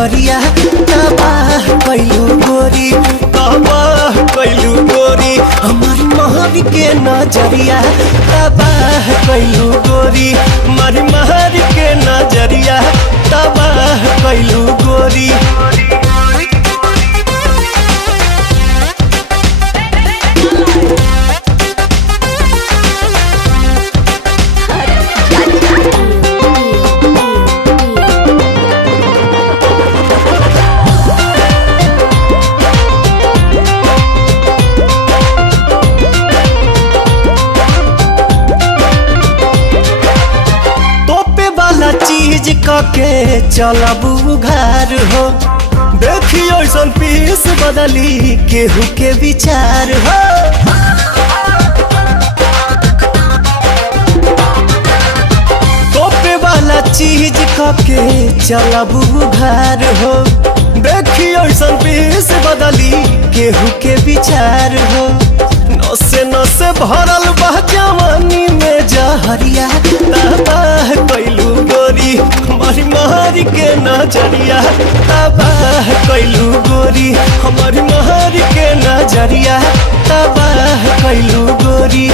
गगरिया तबाह कैलू गोरी तबाह कैलू गोरी हमारी महर के नजरिया तबाह कैलू गोरी हमारी महर के नजरिया तबाह कैलू गोरी। चीज के चलबू घर हो देखियो ऐसन पीस बदली केहू के विचार हो तोपे वाला चीज के चलबू घर हो देखियो ऐसन पीस बदली केहू के विचार हो नसे नसे भरल बा जवानी में जहरिया तबाह कैलू गोरी हमारी महर के नजरिया तबाह कैलू गोरी हमारी महर के नजरिया तबाह कैलू गोरी।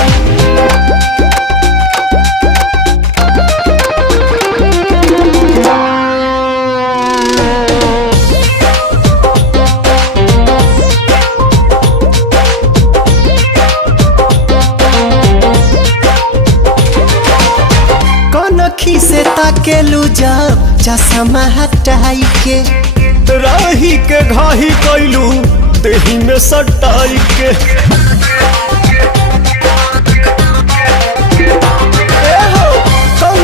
अखी से ताकेलू जब चश्मा हटाई के राही के घाही कैलू देही में सटाई के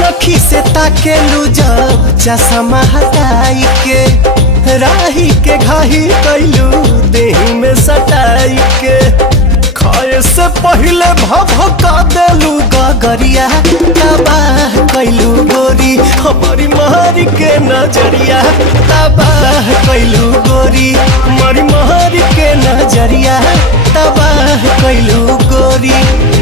अखी से ताकेलू जब चश्मा हटाई के राही के घाही कैलू देही में सटाई के खाए से पहले भभका देलू गगरिया तबाह कैलू गोरी हमारी महर के नजरिया तबाह कैलू गोरी हमारी महर के नजरिया तबाह कैलू गोरी।